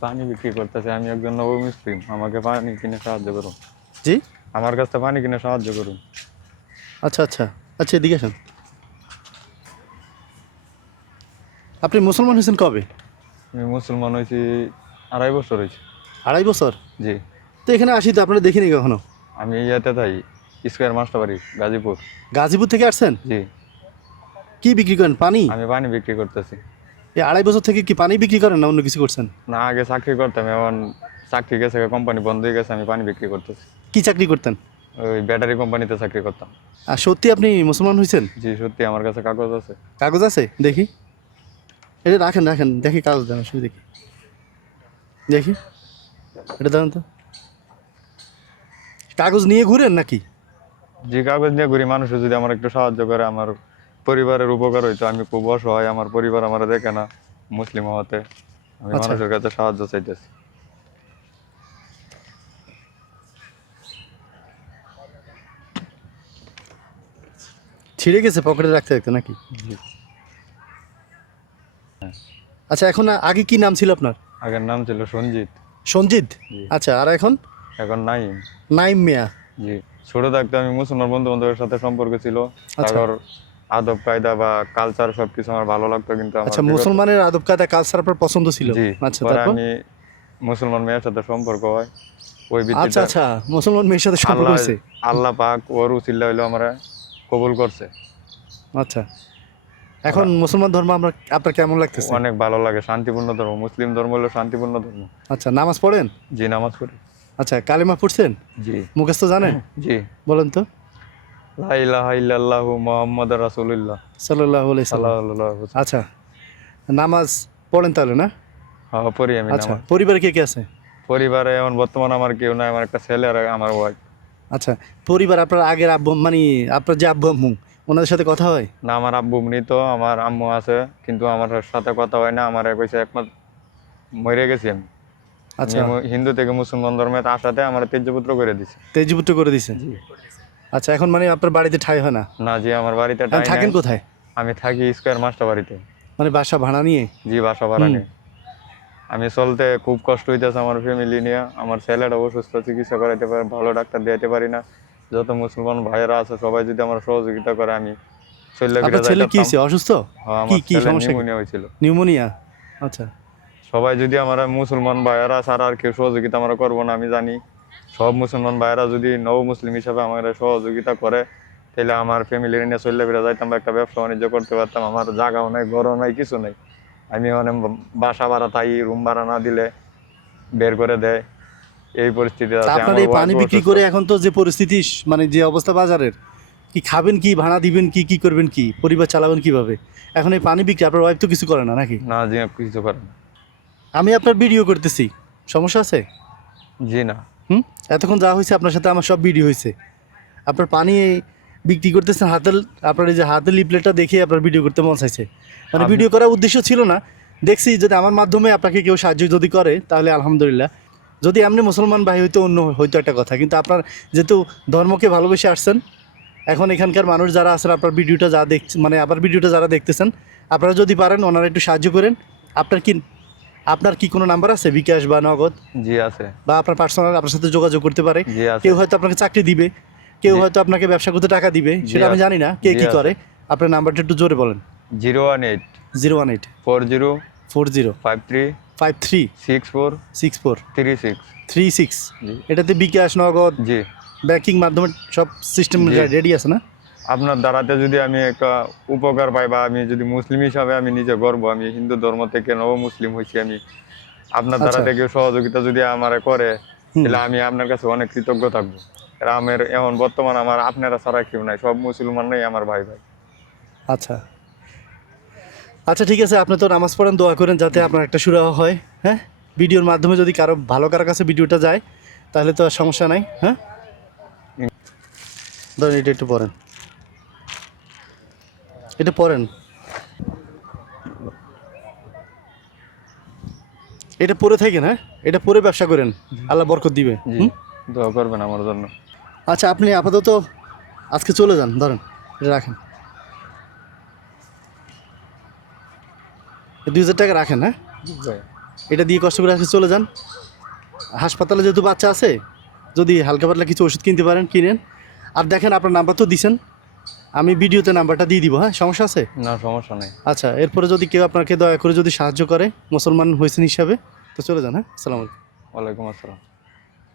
পানি বিক্রি করতেছে আমি একজন নব মুসলিম আমাকে পানি কিনে সাহায্য করুন। জি? আমার কাছ থেকে পানি কিনে সাহায্য করুন। আচ্ছা আচ্ছা। আচ্ছা এদিকে আসেন। আপনি মুসলমান হয়েছেন কবে? আমি মুসলমান হয়েছি আড়াই বছর হয়েছে। আড়াই বছর? জি। তো এখানে আসি তো আপনারা দেখিনি কখনো? আমি ইয়াতে থাকি স্কোয়ার মাস্টার বাড়ি গাজীপুর। গাজীপুর থেকে আসছেন? জি। কি বিক্রি করেন? পানি? আমি পানি বিক্রি করতেছি। এই আড়াই বছর থেকে কি পানি বিক্রি করেন না অন্য কিছু করছেন? না আগে চাকরি করতাম এখন চাকরি গেছে কোম্পানি বন্ধ হয়ে গেছে আমি পানি বিক্রি করতেছি। কি চাকরি করতেন? ওই ব্যাটারি কোম্পানিতে চাকরি করতাম। আর সত্যি আপনি মুসলমান হয়েছেন? জি সত্যি আমার কাছে কাগজ আছে। কাগজ আছে? দেখি। এটা রাখেন রাখেন দেখি কাগজ দেন অসুবিধা দেখি। দেখি। এটা দেন তো। কাগজ নিয়ে ঘুরেন নাকি? যে কাগজ নিয়ে ঘুরি। মানুষ যদি আমার একটু সাহায্য করে আমার পরিবারের উপকার হইতো। আমি খুব অসহায় আমার পরিবার আমার দেখে না মুসলিম হওয়াতে। আমি আচ্ছা। মানুষের কাছে সাহায্য চাইতেছি। ছিঁড়ে গেছে পকেটে রাখতে রাখতে নাকি। আচ্ছা এখন আগে কি নাম ছিল আপনার? আগের নাম ছিল সঞ্জিত। সঞ্জিত? আচ্ছা আর এখন? এখন নাই নাইম মিয়া। জি। ছোট থাকতে আমি মুসলমান বন্ধু বান্ধবের সাথে সম্পর্ক ছিল। আচ্ছা। তারপর আদব কায়দা বা কালচার সবকিছু আমার ভালো লাগতো কিন্তু আচ্ছা মুসলমানের আদব কায়দা কালচার আপনার পছন্দ ছিল? আচ্ছা তারপর? আমি মুসলমান মেয়ের সাথে সম্পর্ক হয়। ওই আচ্ছা আচ্ছা মুসলমান মেয়ের সাথে সম্পর্ক হয়েছে? আল্লাহ পাক ওর উচিল্লা হইল আমরা কবুল করছে। আচ্ছা এখন মুসলমান ধর্ম আমরা আপনার কেমন লাগতেছে? অনেক ভালো লাগে শান্তিপূর্ণ ধর্ম মুসলিম ধর্ম হলো শান্তিপূর্ণ ধর্ম। আচ্ছা নামাজ পড়েন? জি নামাজ পড়ি। আচ্ছা কালিমা পড়ছেন? জি। মুখস্থ জানেন? জি। বলেন তো। সাল্লাহ আচ্ছা নামাজ পড়েন তাহলে না? হ্যাঁ পড়ি আমি আচ্ছা পরিবারে কে কে আছে? পরিবারে বর্তমান আমার কেউ নাই আমার একটা ছেলে আর আমার ওয়াইফ আচ্ছা পরিবার আপনার আগের আব্বু মানে আপনার যে আব্বু আম্মু ওনাদের সাথে কথা হয়? না আমার আব্বু মৃত আমার আম্মু আছে কিন্তু আমার সাথে কথা হয় না আমার কইছে একমাত্র মরে গেছি আমি। আচ্ছা। হিন্দু থেকে মুসলমান ধর্মে আসাতে আমার তেজপুত্র করে দিছে। তেজপুত্র করে দিছে? আচ্ছা এখন মানে আপনার বাড়িতে ঠাই হয় না? না জি আমার বাড়িতে ঠাঁই থাকেন কোথায়? আমি থাকি স্কোয়ার মাস্টার বাড়িতে। মানে বাসা ভাড়া নিয়ে? জি বাসা ভাড়া নিয়ে। আমি চলতে খুব কষ্ট হইতেছে আমার ফ্যামিলি নিয়ে। আমার ছেলেটা অসুস্থ চিকিৎসা করাইতে পারে ভালো ডাক্তার দিতে পারি না। যত মুসলমান ভাইয়েরা আছে সবাই যদি আমার সহযোগিতা করে আমি ছেলে কি হয়েছে অসুস্থ? হ্যাঁ, কি কি সমস্যা? নিউমোনিয়া হয়েছিল। নিউমোনিয়া আচ্ছা। সবাই যদি আমার মুসলমান ভাইয়েরা ছাড়া আর কেউ সহযোগিতা আমরা করব না আমি জানি। সব মুসলমান ভাইয়েরা যদি নব মুসলিম হিসাবে আমার সহযোগিতা করে তাহলে আমার ফ্যামিলির নিয়ে চললে বেড়ে যাইতাম একটা ব্যবসা বাণিজ্য করতে পারতাম। আমার জায়গাও নাই ঘরও নাই কিছু নাই। আমি মানে বাসা ভাড়া তাই রুম ভাড়া না দিলে বের করে দেয়। এই পরিস্থিতি আপনার এই পানি বিক্রি করে এখন তো যে পরিস্থিতি মানে যে অবস্থা বাজারের কি খাবেন কি ভাড়া দিবেন কি কি করবেন কি পরিবার চালাবেন কীভাবে? এখন এই পানি বিক্রি আপনার ওয়াইফ তো কিছু করে না নাকি? না জি কিছু করে না। আমি আপনার ভিডিও করতেছি। সমস্যা আছে? জি না। হুম? এতক্ষণ যা হয়েছে আপনার সাথে আমার সব ভিডিও হয়েছে। আপনার পানি বিক্রি করতেছেন হাতের আপনার এই যে হাতের লিপলেটটা দেখে আপনার ভিডিও করতে মন চাইছে। মানে ভিডিও করার উদ্দেশ্য ছিল না। দেখছি যদি আমার মাধ্যমে আপনাকে কেউ সাহায্য যদি করে তাহলে আলহামদুলিল্লাহ। যদি এমনি মুসলমান ভাই হইতো অন্য হয়তো একটা কথা। কিন্তু আপনার যেহেতু ধর্মকে ভালোবেসে আসছেন এখন এখানকার মানুষ যারা আছেন আপনার ভিডিওটা যা দেখছেন মানে আবার ভিডিওটা যারা দেখতেছেন আপনারা যদি পারেন ওনারা একটু সাহায্য করেন। আপনার কি আপনার কি কোনো নাম্বার আছে? বিকাশ বা নগদ? জি আছে। বা আপনার পার্সোনাল আপনার সাথে যোগাযোগ করতে পারে। কেউ হয়তো আপনাকে চাকরি দিবে কেউ হয়তো আপনাকে ব্যবসা করতে টাকা দিবে সেটা আমি। জানি না। কে কি করে? আপনার নাম্বারটা একটু জোরে বলেন। Zero one eight. Zero one eight. Four zero. Four zero. Five three. Five three. Six four. Six four. Three six. Three six. এটাতে বিকাশ নগদ জি। ব্যাংকিং মাধ্যমে সব সিস্টেম রেডি আছে না? আপনার দ্বারাতে যদি আমি একটা উপকার পাই বা আমি যদি মুসলিম হিসাবে আমি নিজে গর্ব আমি হিন্দু ধর্ম থেকে নব মুসলিম হয়েছি আমি আপনার দ্বারা আচ্ছা। থেকে সহযোগিতা যদি আমার করে তাহলে আমি আপনার কাছে অনেক কৃতজ্ঞ থাকব। আমার এখন বর্তমান আমার আপনারা ছাড়া কেউ নাই সব মুসলমান নাই আমার ভাই ভাই। আচ্ছা। আচ্ছা ঠিক আছে আপনি তো নামাজ পড়েন দোয়া করেন যাতে আপনার একটা সুরাহ হয় হ্যাঁ? ভিডিওর মাধ্যমে যদি কারও ভালো কারও কাছে ভিডিওটা যায় তাহলে তো আর সমস্যা নাই হ্যাঁ? ধরেন এটা একটু পড়েন। এটা পড়েন এটা পরে থাকেন হ্যাঁ? এটা পরে ব্যবসা করেন। আল্লাহ বরকত দিবে? দোয়া করবেন আমার জন্য। আচ্ছা আপনি আপাতত আজকে চলে যান ধরেন এটা রাখেন। দুই হাজার টাকা রাখেন হ্যাঁ? এটা দিয়ে কষ্ট করে আজকে চলে যান। হাসপাতালে যেহেতু বাচ্চা আছে যদি হালকা পাতলা কিছু ওষুধ কিনতে পারেন কিনেন। আর দেখেন আপনার নাম্বার তো দিছেন। আমি ভিডিওতে নাম্বারটা দিয়ে দিব হ্যাঁ? সমস্যা আছে? না সমস্যা নেই। আচ্ছা এরপরে যদি কেউ আপনাকে দয়া করে যদি সাহায্য করে মুসলমান হয়েছেন হিসাবে তো চলে যান হ্যাঁ? আসসালামু আলাইকুম। ওয়ালাইকুম আসসালাম।